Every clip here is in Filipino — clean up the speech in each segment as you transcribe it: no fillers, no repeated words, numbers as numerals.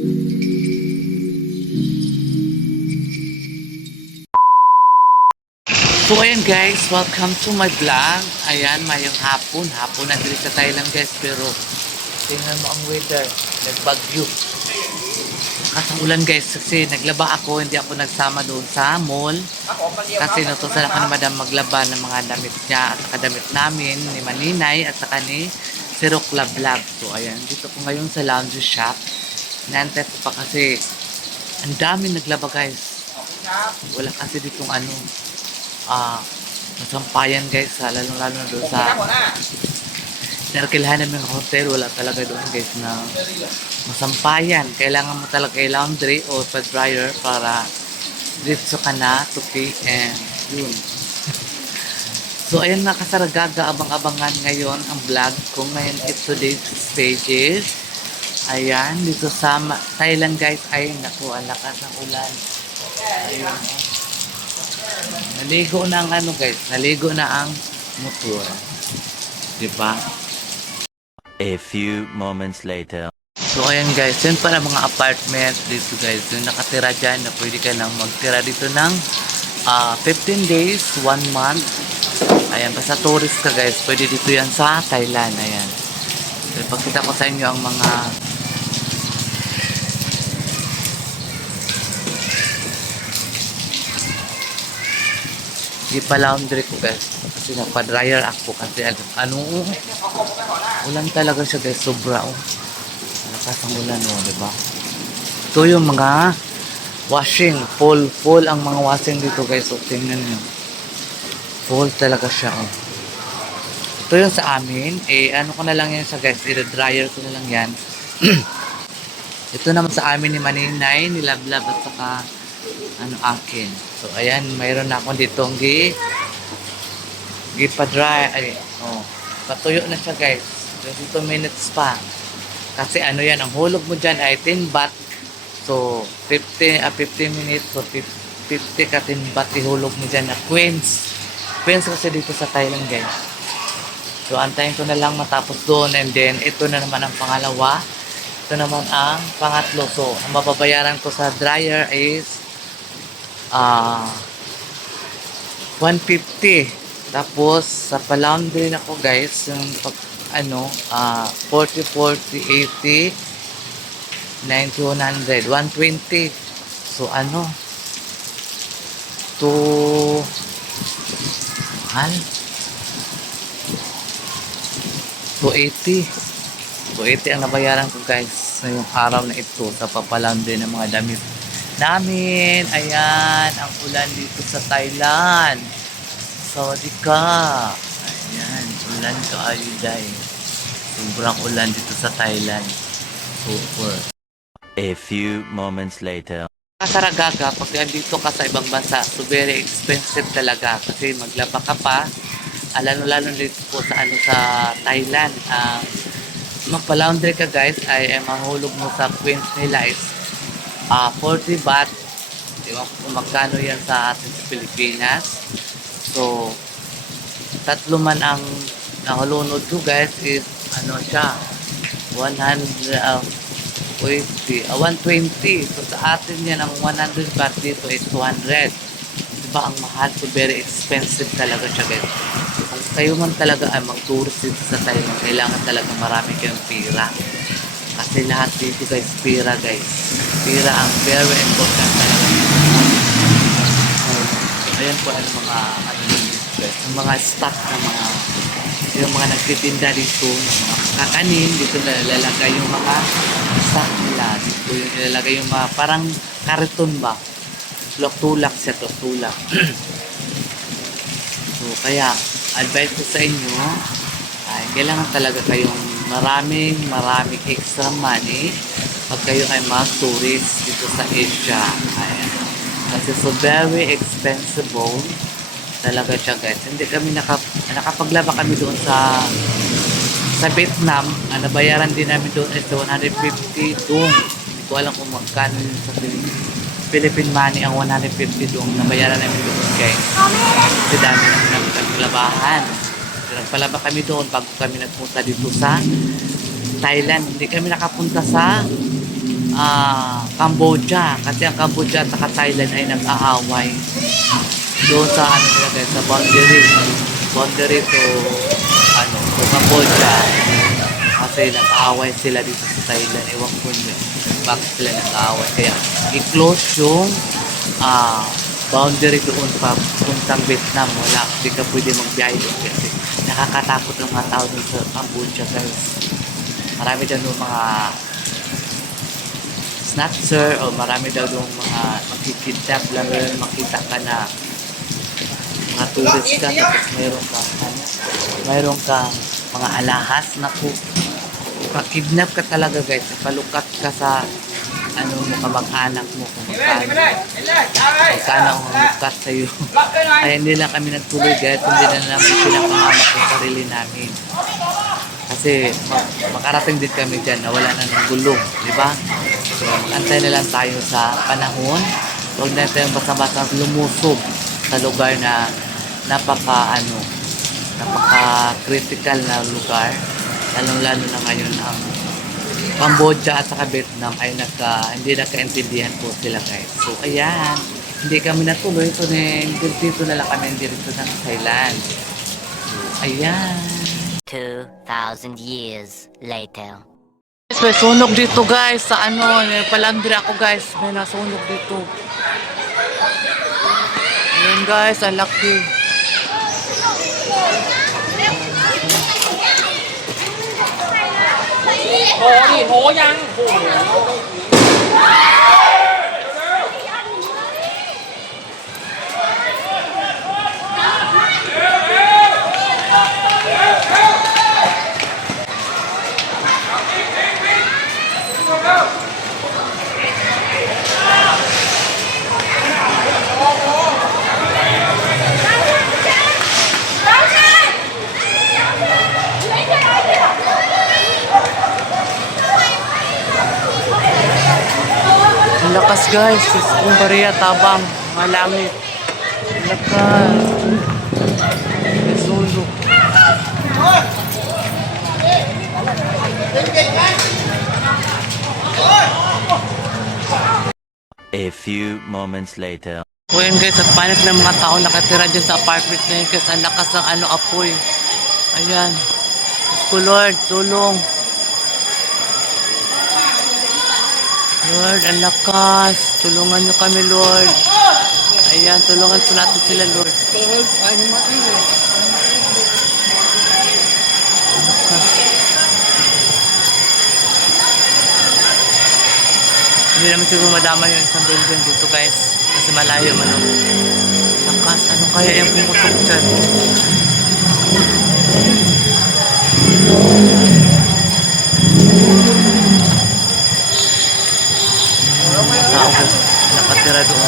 So ayan guys, welcome to my vlog. Ayan, mayong hapon. Hapon na dito sa Thailand guys, pero tingnan mo ang weather. Nagbagyo. Ulan guys, kasi naglaba ako, hindi ako nagsama doon sa mall. Kasi natusan ako ni Madam maglaba ng mga damit niya at saka damit namin, ni Maninay at saka ni Sirok Lab Lab. So ayan, dito ko ngayon sa laundry shop. Naantay ko pa kasi ang dami naglaba guys. Wala kasi ditong masampayan guys, lalo na doon sa narkilhan namin ng hotel. Wala talaga doon guys na masampayan. Kailangan mo talaga i-laundry o pa-dryer para dito ka na to pay and yun. So ayan mga kasaragaga, abang-abangan ngayon ang vlog ko ngayon is today's stages. Ayan, dito sa Thailand guys. Ay naku, ang lakas ng ulan. Ayun, naligo na ang guys, naligo na ang motor. Diba? A few moments later. So ayan guys, yun pala mga apartment dito guys. Yung nakatira dyan na pwede ka nang magtira dito ng 15 days, 1 month. Ayan, basta tourist ka guys, pwede dito yan sa Thailand. Ayan. So, pagkita ko sa inyo ang mga ipa-laundry ko guys. Kasi nagpa-dryer ako kasi ulan talaga siya guys, sobra lakas ang ulan diba? Ito yung mga washing, full ang mga washing dito guys. So tingnan nyo, full talaga siya Ito yung sa amin, ano ko na lang yan siya guys, i-dryer ko na lang yan. Ito naman sa amin ni Maninay, ni Lablab at saka akin. So ayan, mayroon na akong ditong pa-dry, patuyo na siya guys. 22 minutes pa. Kasi yan, ang hulog mo dyan ay 10 baht. So 15 minutes, so 50 ka 10 baht ihulog mo dyan na Queens kasi dito sa Thailand guys. So antayin ko na lang matapos doon, and then ito na naman ang pangalawa. Ito naman ang pangatlo. So ang mababayaran ko sa dryer is 150. Tapos sa pa-laundry na ko guys, yung 40, 80, 90, 100, 120. So mahal, 280 ang nabayaran ko guys ngayong araw na ito sa papalandry ng mga damit namin. Ayan, ang ulan dito sa Thailand. Saudi ka. Ayan, ulan ka ayuday. Sobrang ulan dito sa Thailand. Super. A few moments later. Kasaragaga, pag andito ka sa ibang bansa, so very expensive talaga. Kasi maglaba ka pa. Lalo dito po sa sa Thailand. Magpa-laundry ka guys, ay mahulog mo sa Queens nila is 40 baht. Diba kung magkano yan sa atin sa Pilipinas. So, tatlo man ang nahulunod ko guys is siya 120. So sa atin yan ang 100 baht dito is 200. Diba ang mahal? So very expensive talaga siya guys. Kung kayo man talaga ay mag-tourist dito sa Thailand, kailangan talaga marami kayong pira. Kasi lahat dito guys, pira guys. Pira ang very important talaga. So, ayan po ang mga guys, yung mga stock ng yung mga nagtitinda dito ng mga kakanin. Dito nalalagay yung mga stock nila. Dito yung nilalagay yung mga parang kariton ba? Tulak siya to, tulak. So kaya advice ko sa inyo ay kailangan talaga kayong maraming extra money pag kayo ay mga tourist dito sa Asia. Ayan. Kasi so very expensive talaga siya guys. Hindi kami nakapaglaba kami doon sa Vietnam. Nabayaran din namin doon is 150 doon. Hindi ko alam kung magkano sa Philippine money ang 150 doon. Nabayaran namin doon guys. Kasi dami namin naglabahan. Nagpalaba kami doon bago kami nagpunta dito sa Thailand. Hindi kami nakapunta sa Cambodia. Kasi ang Cambodia at saka Thailand ay nag-aaway. Doon sa ano nila guys, sa boundary to to Cambodia. Kasi nag-aaway sila dito sa Thailand. Ewan ko nyo bakit sila nag-aaway. Kaya i-close yung boundary doon pa puntang Vietnam. Wala, hindi ka pwede magbiyahe doon kasi nakakatakot ang mga tao doon sa Cambodia guys. Marami daw yung mga snatcher o marami daw yung mga makikidnap lang yun, makita ka na mga tourist ka tapos mayroon ka mga alahas na po kidnap ka talaga guys, palukat ka sa ano mo kamag-anak mo kung magkano ang malukat sa iyo. Kaya hindi lang kami nagtuloy guys, hindi na namin pinapangamak yung sarili namin kasi makarating din kami dyan na wala na ng gulong, di ba? So antay na lang tayo sa panahon, huwag na tayong basta-basta lumusob sa lugar na napaka critical na lugar, lalong-lalo na ngayon ang Cambodia at saka Vietnam ay hindi nagkaintindihan po sila guys. So ayan, hindi kami natuloy, so dito na lang kami dito ng Thailand. So ayan. 2,000 years later. Guys, may sunog dito guys sa palandri ako guys, may nasunog dito. Ayan guys, ang laki. Ang lakas guys, kung bariya tabang, malangit. Ang lakas. May sunog. A few moments later. O yun guys, at panik ng mga tao nakatira dyan sa apartment na yun guys, ang lakas ng apoy. Ayan. Diyos ko Lord, tulong. Lord, ang lakas. Tulungan nyo kami Lord. Ayan, tulungan po natin sila Lord. Ang lakas. Hindi naman siguro madama yung isang building dito guys. Kasi malayo man. Lakas, ano kaya yung pumutok dyan? Tao guys, nakatira doon.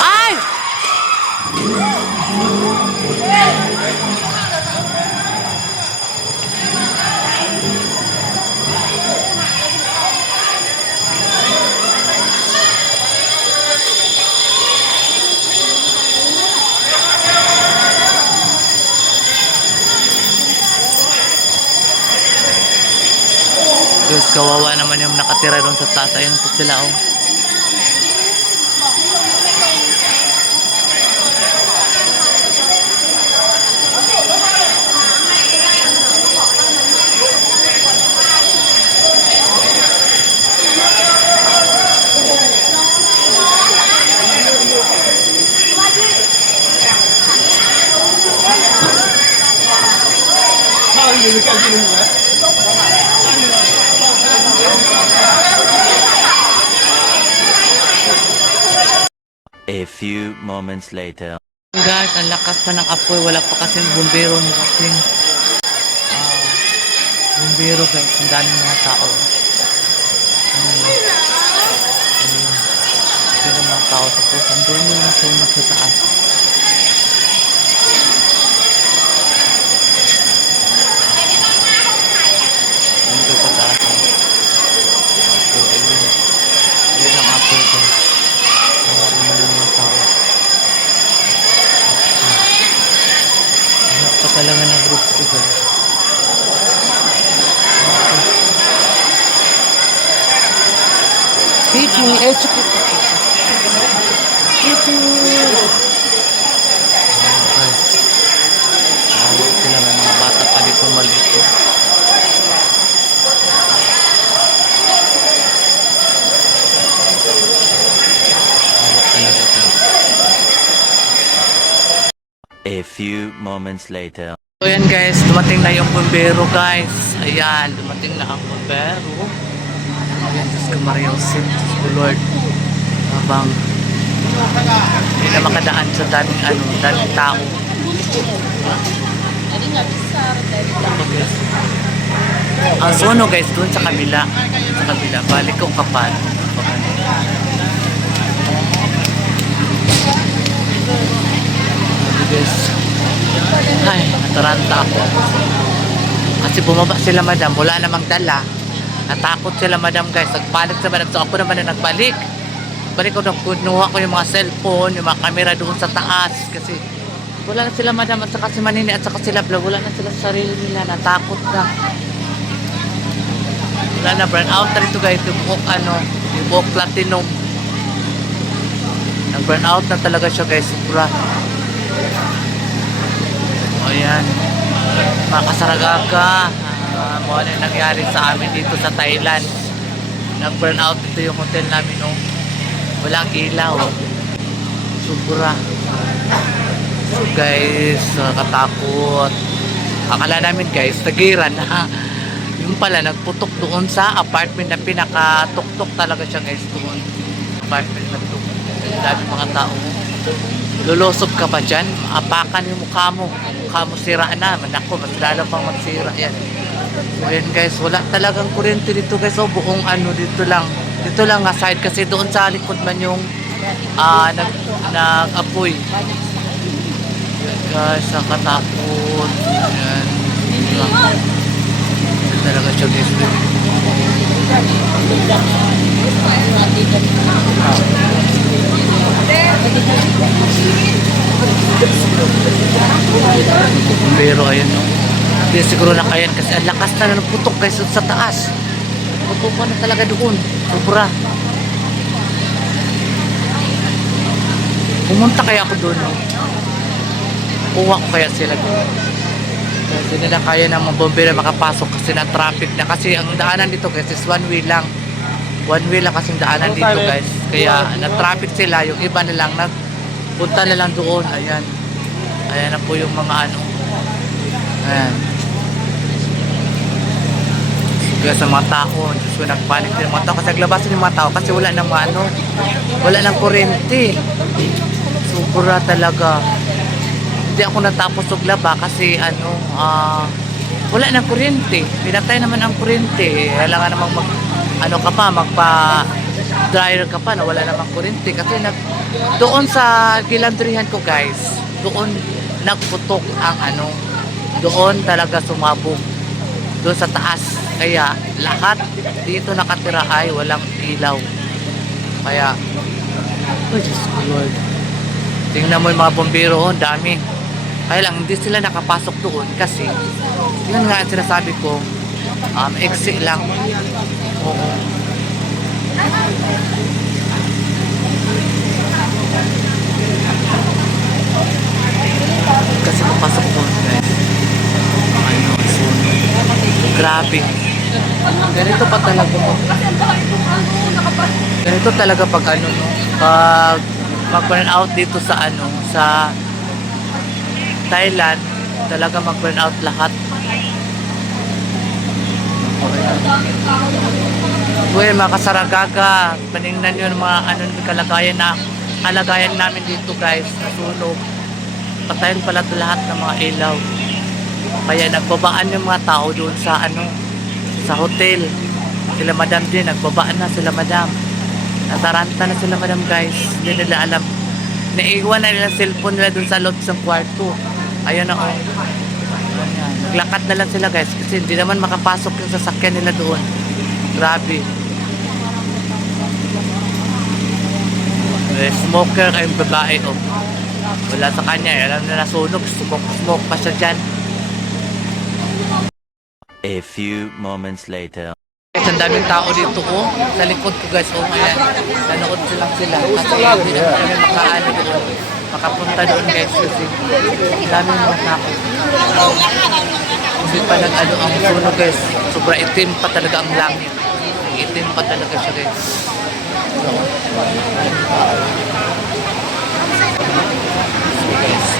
Ay! Diyos, kawawa naman yung nakatira doon sa taas. Ayun po sila oh. A few moments later. Guys, ang lakas pa ng apoy. Wala pa kasing bumbero ni kasing bumbero guys. Ang daming mga tao. Ayun ang mga tao. Tapos andun yung nasunog sa taas. Andun sa taas. Pipi, eh, chukit. Pipi. Ayan, guys. Tawag sila, may mga bata pa dito maliit. Tawag talaga to. A few moments later. So yan guys, dumating na yung bumbero guys. Ayan, dumating na ang bumbero. Ayan, Diyos ko Maria Jose, Diyos ko Lord. Habang hindi na makadaan sa daming tao. Ang sono guys, doon sa kabila. Sa kabila, balik ko kapan. Guys, ay, nataranta ako. Kasi bumaba sila madam, wala namang dala. Natakot sila madam guys, nagpanik sa madam. So ako naman na nagbalik. Balik ko, kinuha ko yung mga cellphone, yung mga camera doon sa taas. Kasi wala na sila madam at saka si Manini at saka sila Bla. Wala na sila sa sarili nila, natakot na. Wala na, burn out na rito guys. Yung buhok platinum. Nag-burn out na talaga siya guys, sobra. O yan, mga kasaragaga, ano yung nangyari sa amin dito sa Thailand. Nag-burn out dito yung hotel namin, no? Walang ilaw. Sobra. So guys, katakot. Akala namin guys, tagiran na. Yung pala, nagputok doon sa apartment na pinakatuktok talaga siya guys doon. Apartment na doon. Dami mga tao. Lulusob ka pa dyan, apakan yung mukha mo. Mukha mo sira na. Manako, mas lalo pang magsira yan. So ayan guys, wala talagang kuryente dito guys. So buong dito lang. Dito lang nga side kasi doon sa likod man yung nag-apoy. Guys, nakatakot. Ayan. Ayan talaga siya guys. Pero ayun, no? Hindi siguro na kayan kasi ang lakas na ng putok guys sa taas. Putok na talaga doon. Sobra. Pumunta kaya ako doon, no? Kuha ko kaya sila doon. Kasi nila kaya ng mga bombero makapasok kasi na traffic na. Kasi ang daanan dito guys is one way lang. One way lang kasing daanan dito guys. Kaya na-traffic sila. Yung iba na lang punta na lang doon. Ayan. Ayan na po yung mga Ayan. Kaya sa mga tao, Diyos ko, nagpanik din mga tao. Kasi naglabasan yung mga tao kasi wala nang wala nang kuryente. Sobra talaga. Hindi ako natapos maglaba kasi wala nang kuryente. Pinatay naman ang kuryente. Kailangan namang magpa-dryer ka pa na wala namang kuryente. Kasi doon sa kilandrihan ko guys, doon nagputok ang doon talaga sumabog. Doon sa taas. Kaya lahat dito nakatira ay walang ilaw. Kaya, oh Diyos ko Lord. Tingnan mo yung mga bombero, dami. Kaya lang, hindi sila nakapasok doon kasi yun nga ang sinasabi ko, exit lang. Oo. Kasi papasok doon guys. Grabe. Ganito pa talaga mo. Ganito talaga pag pag mag-burn out dito sa sa Thailand, talaga mag-burn out lahat. Well, mga kasaragaga, paningnan nyo yung mga kalagayan namin dito guys, nasunog. Patayin pala lahat ng mga ilaw. Kaya nagbabaan yung mga tao doon sa sa hotel. Sila madam din, nagbabaan na sila madam. Nataranta na sila madam guys. Hindi nila alam. Naiiwan na nila cellphone nila doon sa loob ng kwarto. Ayun na naglakad na lang sila guys kasi hindi naman makapasok yung sasakyan nila doon. Grabe. Smoker kayong babae wala sa kanya, alam na nasunog, smoke pa siya dyan. A few moments later. Ang daming tao dito, oh. Sa likod ko, guys, oh. Ayan. Nanood silang sila. Kasi hindi na kami makaano doon. Makapunta doon, guys. Kasi daming mga tao. Hindi pa nag-ano ang sunog, guys. Sobra itim pa talaga ang langit. Itim pa talaga siya, guys.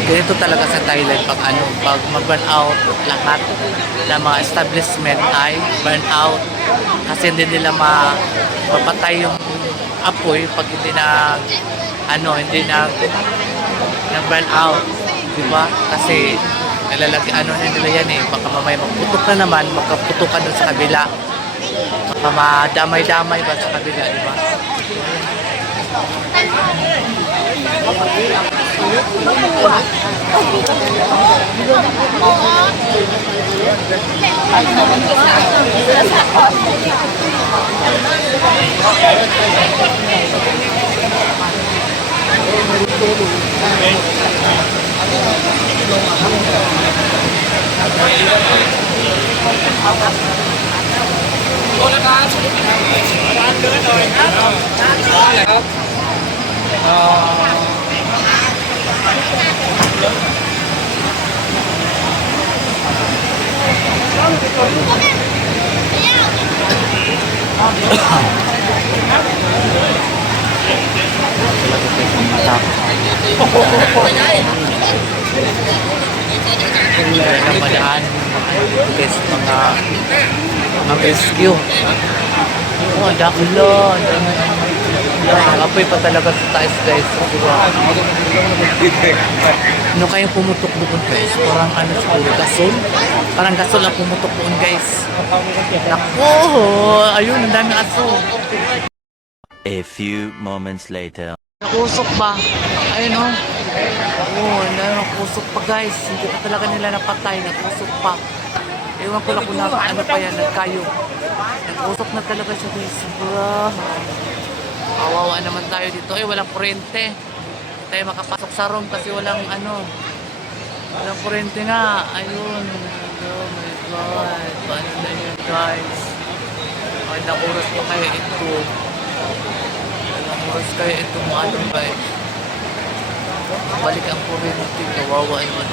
Ganito talaga sa Thailand pag mag-burn out lahat ng mga establishment ay burn out kasi hindi nila mapatay yung apoy pag hindi na burn out, di ba? Kasi na nila yan eh, baka mamaya magputok na naman, magkaputok ka doon sa kabila, baka madamay-damay ba sa kabila, di ba? Namadaan guys mga rescue. Oh, ang dami lang. Apoy pa talaga sa taas, guys. Ano kayang pumutok doon, guys? Parang ano siguro, gasol? Parang gasol ang pumutok doon, guys. Naku! Ayun, ang daming aso. A few moments later. Nakusok ba? Ayun, oh. Oo, nakusok pa, guys. Hindi pa talaga nila napatay. Nakusok pa. Ewan ko lang kung ano pa yan, nagkayo. Nakusok na talaga siya, guys. Sobra. Kawawa naman tayo dito. Walang kuryente. Hindi tayo makapasok sa room kasi walang walang kuryente nga. Ayun. Oh my God. Paano na yun, guys? Ay, ilang oras pa kaya ito. Ilang oras kaya ito mo guys. Balik ang kuryente. Kawawa naman.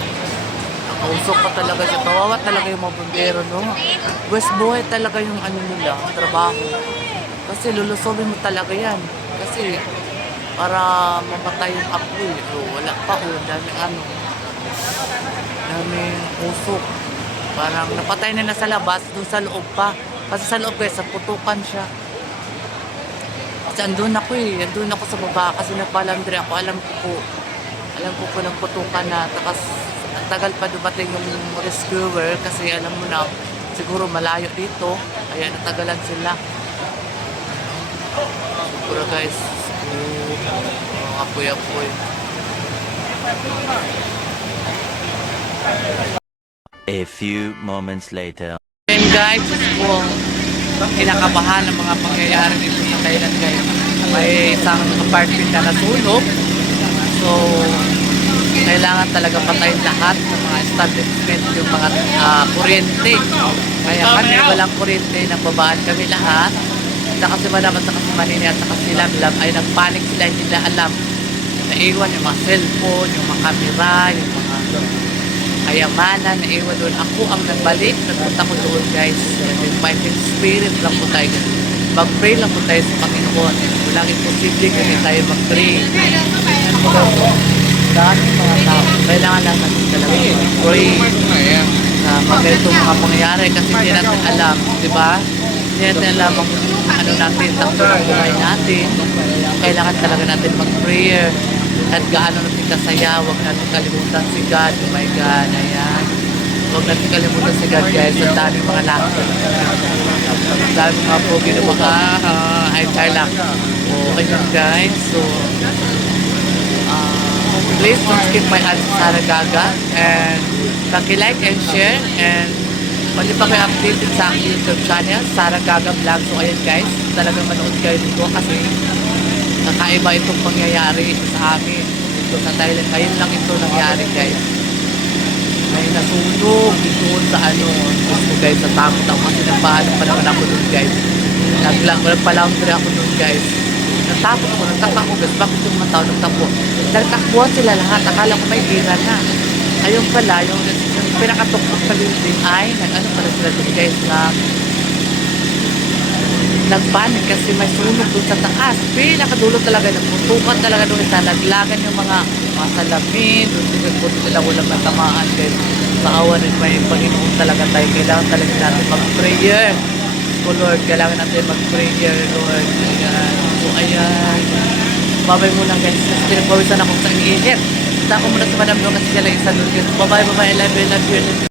Nakausok pa talaga siya. Kawawa talaga yung mga bombero, no? West buhay talaga yung nila, trabaho. Kasi lulusobin mo talaga yan. Kasi para mamatay yung apoy. Wala pa daming daming usok. Parang napatay nila sa labas, doon sa loob pa. Kasi sa loob guys, sa putukan siya. Kasi andun ako sa baba kasi nagpalandri ako. Alam ko po ng putukan na. Takas, ang tagal pa dumating yung rescuer kasi alam mo na, siguro malayo dito. Kaya natagalan sila. Siguro guys, apoy-apoy. A few moments later. And guys, kinakabahan ng mga pangyayari dito sa Thailand guys. May isang apartment na nasunog. So, kailangan talaga patayin lahat ng mga establishment, yung mga kuryente. Kaya kami walang kuryente, nagbabaan kami lahat. Saka si Madam at saka si Manini at saka si Lam ay nagpanik sila, hindi nila alam. Naiwan yung mga cellphone, yung mga camera, yung mga kayamanan, naiwan doon. Ako ang nagbalik, nagpunta ko doon guys. Fighting spirit lang po tayo. Mag-pray lang po tayo sa Panginoon. Walang imposible kasi tayo mag-pray. Dami mga tao. Kailangan lang natin talaga mag-pray na magkaito mga pangyayari kasi hindi natin alam, di ba? Hindi natin alam ang natin, takbo ng buhay natin. Kailangan talaga natin mag-prayer. At gaano natin kasaya, huwag natin kalimutan si God. Oh my God, ayan. Huwag natin kalimutan si God guys. Ang daming mga lakot. Ang daming mga pogi na mga ay tarlak. O, ayun guys. So, please don't skip my ads sa Sara Gaga. And paki-like and share. And pwede pa kayo updated sa aking YouTube channel, Sara Gaga Vlog. So, ayan guys. Talagang manood kayo dito kasi kakaiba itong pangyayari sa amin dito sa Thailand. Ngayon lang ito nangyari guys. May nasunog doon sa gusto guys, sa takot ako kasi nagpahanap pa naman ako doon guys. Nagpa-laundry ako doon guys. Nagtaka ko guys, bakit yung mga tao nagtakbo? Nagtakbuhan sila lahat, akala ko may bira na. Ayun pala, yung pinakatuktok sa building ay, nag-ano pala sila doon guys, nagpanik kasi may sunog doon sa taas. Pinakadulo talaga, nagputukan talaga doon sa laglagan yung mga salamin, doon sila walang natamaan guys. Maawa rin may Panginoon talaga tayo. Kailangan talaga natin mag-prayer. So Lord, kailangan natin mag-prayer, Lord. Ayan. So ayan. Babay muna guys. Kasi pinagpawisan ako sa init. Punta ako muna sa Madam Long kasi siya lang isa doon. Bye-bye, I love you, I love you.